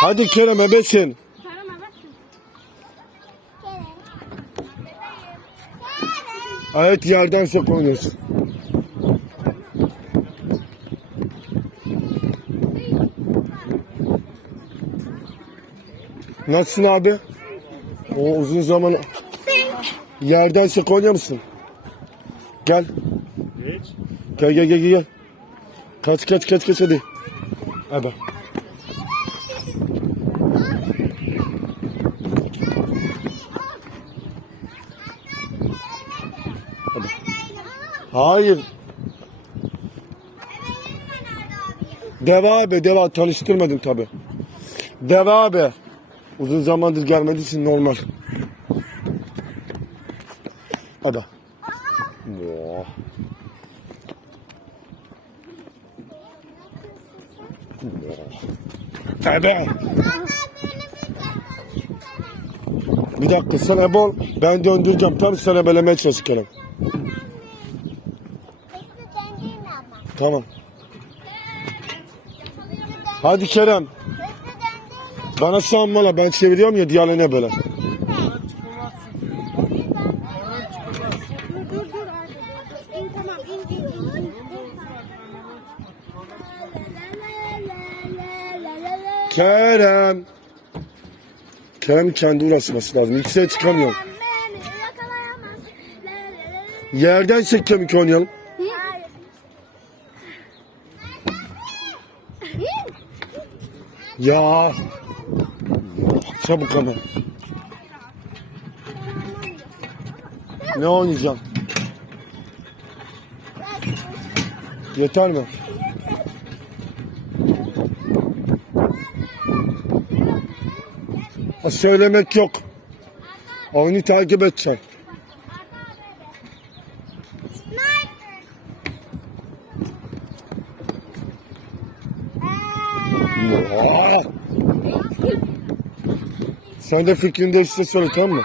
Hadi Kerem ebesin. Evet. Yerden sok oynuyorsun. Nasılsın abi? O uzun zaman yerden sok oynuyor musun? Gel. Geç. Gel gel gel gel. Kaç kaç kaç kaç hadi. Hadi. Hayır. Deva abi deva tanıştırmadım tabi. Deva abi. Uzun zamandır gelmediği için normal. Hadi. Oh. Ebe. Bir dakika sen ebe. Ben döndüreceğim. Tam sen ebelemeye çalış Tamam. Hadi Kerem. Bana sanmala ben çeviriyorum ya diğerlerine böyle. Kerem. Kerem kendi uğraşması lazım. Yükseğe çıkamıyorum. Yerden çekiyorum ki oynayalım. Ya. Çabuk ama. Ne oynayacağım? Yeter mi? Ha, Söylemek yok. Oyunu takip edeceksin. Aa! Sen de fikrini değiştir söyle tamam mı?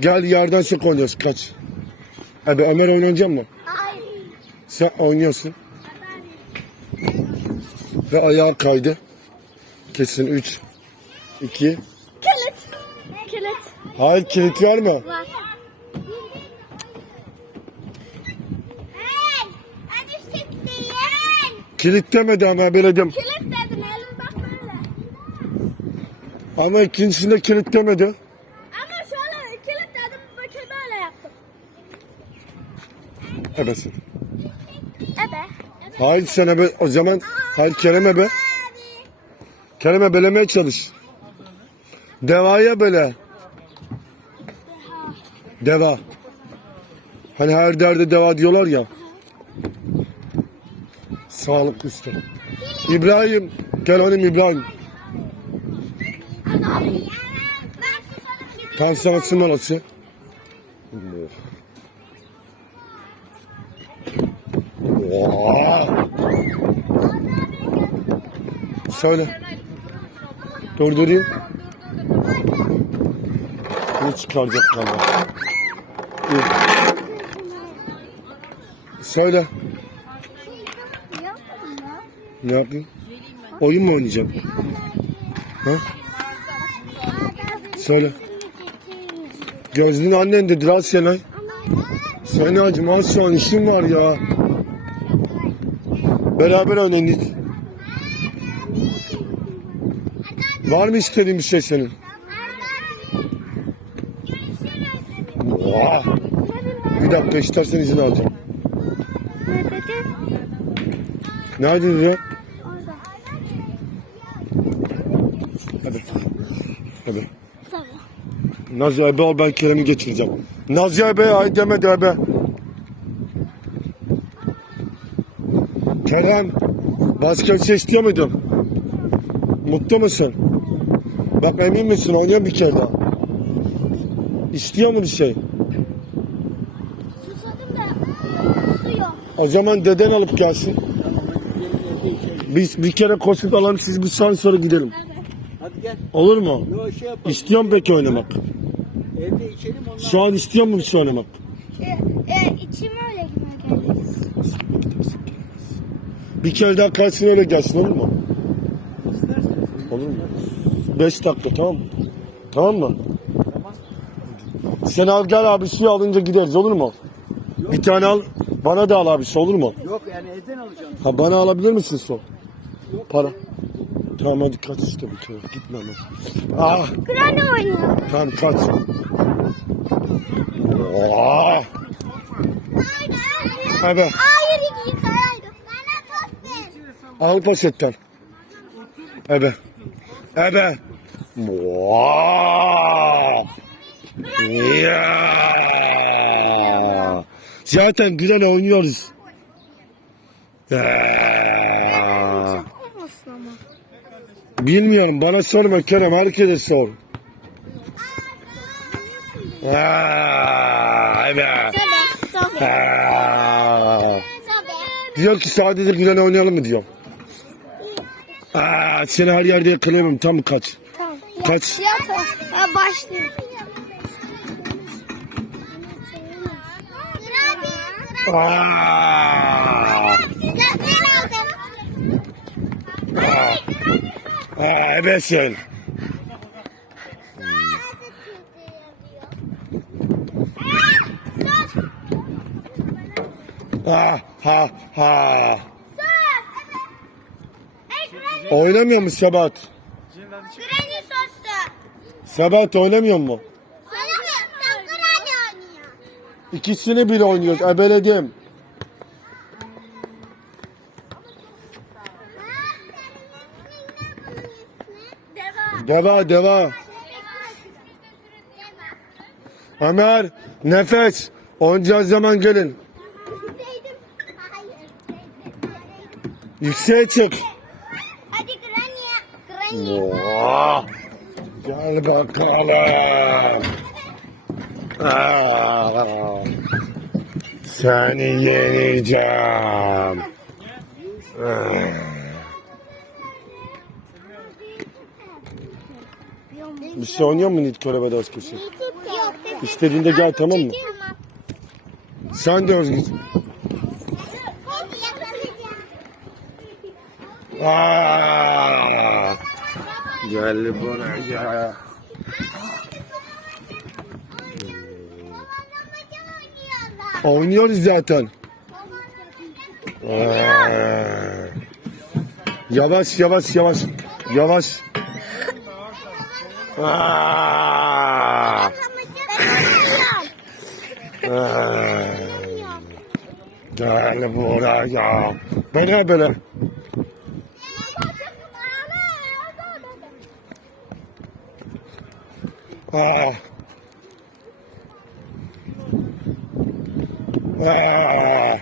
Gel yerden sık oynuyoruz kaç. Hadi Ömer oynayacak mı? Sen oynuyorsun. Ve ayağa kaydı. Kesin 3, 2. Kilit. Kilit. Hayır kilit var mı? Var. Kilit demedi ama beledim. Kilit dedim elim bak böyle. Ama ikincisinde kilit demedi. Ama şöyle kilit dedim bakın böyle yaptım. Ebesin. Ebe. Hayır sen ebe. O zaman hayır Kerem ebe. Kerem ebelemeye çalış. Devaya böyle. Deva. Hani her derde deva diyorlar ya. Sağlık usta. İbrahim. Gel hanım İbrahim. Tansiyon sınırası. Söyle. Durdurayım. Ne çıkaracak galiba? İyi. Söyle. Ne yapayım? Oyun mu oynayacağım? Ha? Söyle. Gözlüğün annen dedi lan Senay. Senay'cım az şu an işim var ya. Beraber oynayın. Var mı istediğin bir şey senin? Oha. Bir dakika istersen izin alacağım. Nerede diyor? Hadi. Hadi. Nazi ebe ol ben Kerem'i geçireceğim. Nazi ebe ay demedi ebe. Kerem başka bir şey istiyor muydun? Mutlu musun? Bak emin misin oynuyor bir kere daha. İstiyor mu bir şey? Susadım da su yok. O zaman deden alıp gelsin. Biz bir kere koşup alalım siz bir sonra gidelim. Hadi gel. Olur mu? Yo şey yapalım. İstiyorum peki oynamak. Evde içelim ondan. Şu an istiyor mu bir şey oynamak? E, e, içim öyle gibi geldi. Bir kere daha kaçsın öyle gelsin olur mu? İsterseniz. Olur mu? Beş dakika tamam mı? Tamam mı? Sen al gel abi suyu alınca gideriz olur mu? Bir tane al bana da al abi su olur mu? Yok yani evden alacağım. Ha bana alabilir misin su? Para. Tamam hadi kaç işte bir kere gitme hemen. Ah Granny oynuyor. tamam kaç. Oh. Hadi Hayır yıkayaydım. Bana top ver. al poşetten. Ebe. Ebe. Wow. Ya. Zaten gülen oynuyoruz. Ya. Olmasın ama. Bilmiyorum bana sorma Kerem herkese sor. Aa, evet. Aa. Diyor ki sadece gülen oynayalım mı diyor. Aa, seni her yerde yakalayamam tam kaç. Tamam. Kaç. Aa, aa, ebesin. Ha ha ha. Oynamıyor mu Sebat? Granny sosu. Sebat oynamıyor mu? Oynamıyor. Sen Granny oynuyor. İkisini bir oynuyoruz. Ebeledim. Deva. Deva. Ömer nefes. Oynayacağız zaman gelin. Yükseğe çık. Hadi Granny. Granny. Gel bakalım. Aa, seni yeneceğim. Bir şey oynuyor mu Nit köşe? Yok. İstediğinde gel tamam mı? Sen de Özgür. Aa, gel buraya. Oynuyoruz zaten. Aa. Yavaş yavaş yavaş. Yavaş. Aa. Aa. Gel buraya. Böyle böyle. Aa. Aa.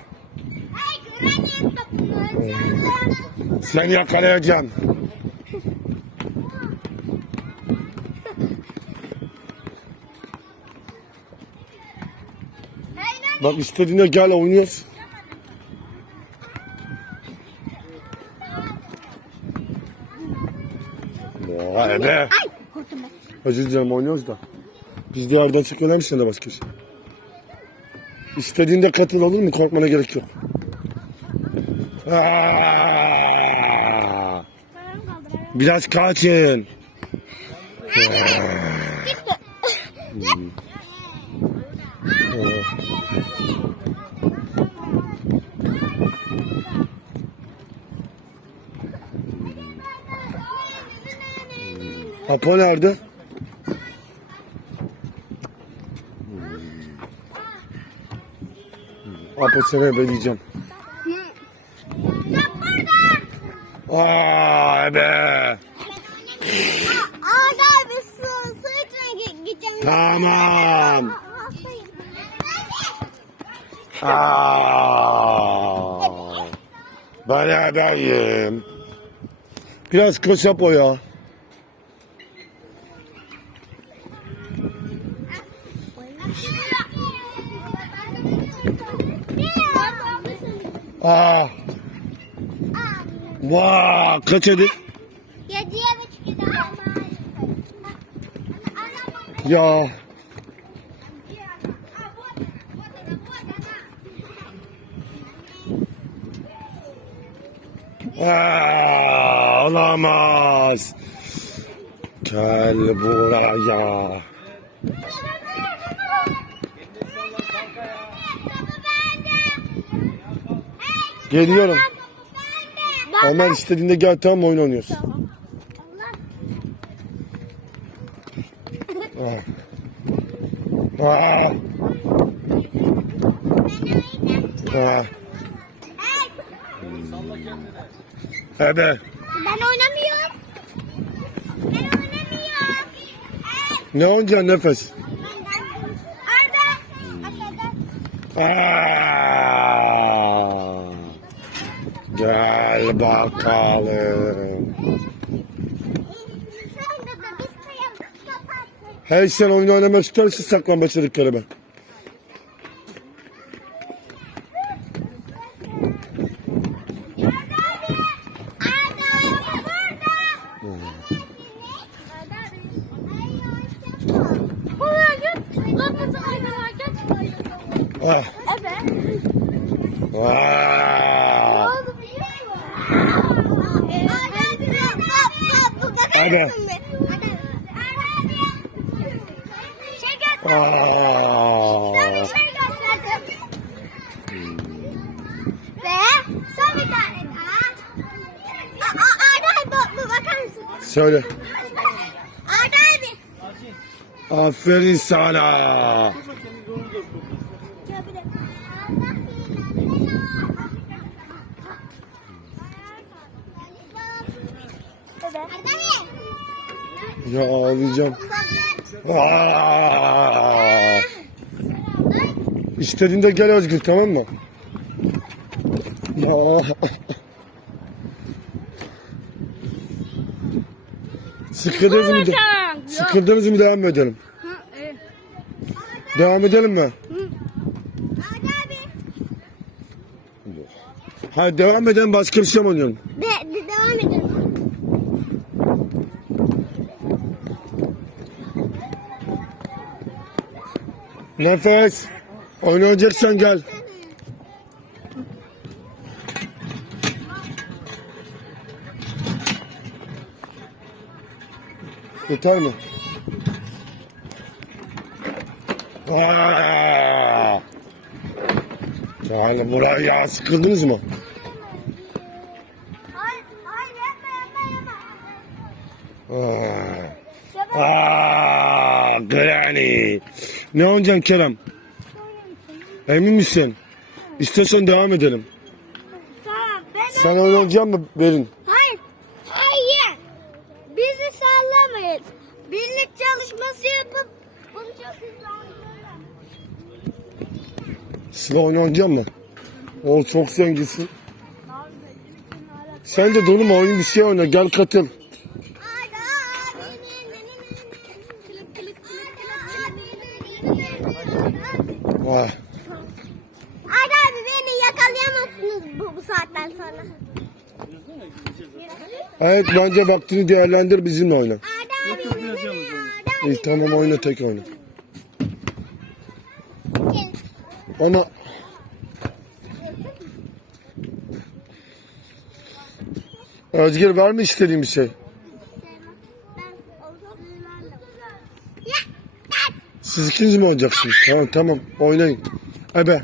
Seni yakalayacağım. Bak istediğinde gel oynuyoruz. Vay be. Özür dilerim oynuyoruz da. Biz de yerden çıkıyorlar mısın da başka şey? İstediğinde katıl olur mu? Korkmana gerek yok. Aa! Biraz kaçın. Apo nerede? Apo seni ebeleyeceğim. Aa be. Orada bir su, su içmeye gideceğim. Tamam. Aa. Ben ebeyim. Biraz koş Apo ya. Aa. Vaa kaç hadi. Yediye buçuk gidiyor. Ya. Aa, olamaz. Gel buraya. Geliyorum. Ömer istediğinde gel tamam oyun oynuyoruz. Ah. Ah. Ah. Evet. Ben oynamıyorum. Ben oynamıyorum. Ne oynayacaksın nefes? Arda. Aşağıda. Aa, gel bakalım. Hey sen oyun oynamak istersen saklan başarıkları ben. Buraya git. Kırmızı aynalar geç. Ah. Evet. Ne Ah. oldu biliyor musun? Hadi. Şey göster. Ah. Sana bir şey göstereceğim. Ve son bir tane daha. Aa, aa, Arda abi bu, bu bakar mısın? Söyle. Arda abi. Aferin sana. Ya bir dakika. Evet. Arda abi. Ya ağlayacağım. Ah. İstediğinde gel Özgür tamam mı? Ya. Sıkıldınız mı? Sıkıldınız mı devam mı edelim? Devam edelim mi? Hadi devam edelim başka bir şey mi oynayalım? De, de, devam edelim. Nefes. Oynayacaksan gel. Yeter mi? Aa! Yani buraya sıkıldınız mı? Hayır, hayır yapma yapma yapma. Aa! Aa, Granny. Ne oynayacaksın Kerem? Emin misin? İstiyorsan devam edelim. Tamam ben Sen oynayacak mı Berin? Hayır. Hayır. Bizi sallamayın. Birlik çalışması yapıp bunu çok hızlı anlayalım. Sıla oynayacak mı? O çok zenginsin. Sen de durma oyun bir şey oyna gel katıl. Ah. Arda abi beni yakalayamazsınız bu, bu saatten sonra. Evet bence vaktini değerlendir bizimle oyna. Arda abi beni Arda İyi tamam oyna tek oyna. Ona Özgür var mı istediğin bir şey? Ya, ben. Siz ikiniz mi oynayacaksınız? Tamam tamam oynayın. Ebe. Yap.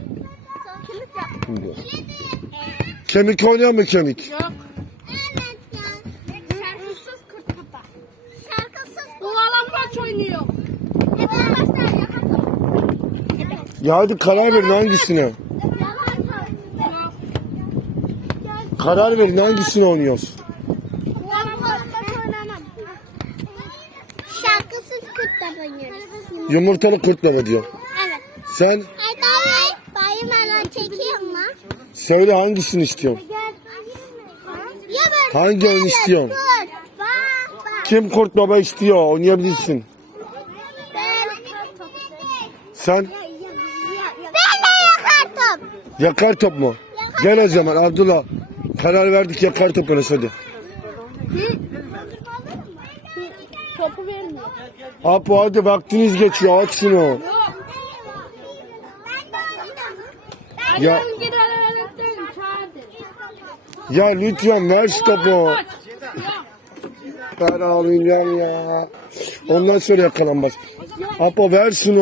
Kemik oynuyor mu kemik? Yok. Evet ya. Şarkısız kurt. Şarkısız Kovalanmaç oynuyor. Hep başlar yakalım. Ya hadi karar verin hangisine. Karar verin hangisini oynuyoruz. Şarkısız kurt da oynuyoruz. Yumurtalı kurtlama diyor. Evet. Sen Ay dayı. Dayı merak çekiyor mu? söyle hangisini istiyorsun? Ya böyle. Hangi oyun istiyorsun? Dur. Bak bak. Kim kurt baba istiyor oynayabilirsin. Ben. Sen Ben de yakarttım. yakar top mu? Gel o zaman Abdullah. Karar verdik yakar top oynarız hadi. Topu vermiyor. Apo hadi vaktiniz geçiyor at şunu. Ya-. Ya lütfen ver şu topu. Ben ağlayacağım ya. Ondan sonra yakalanmaz. Apo ver şunu.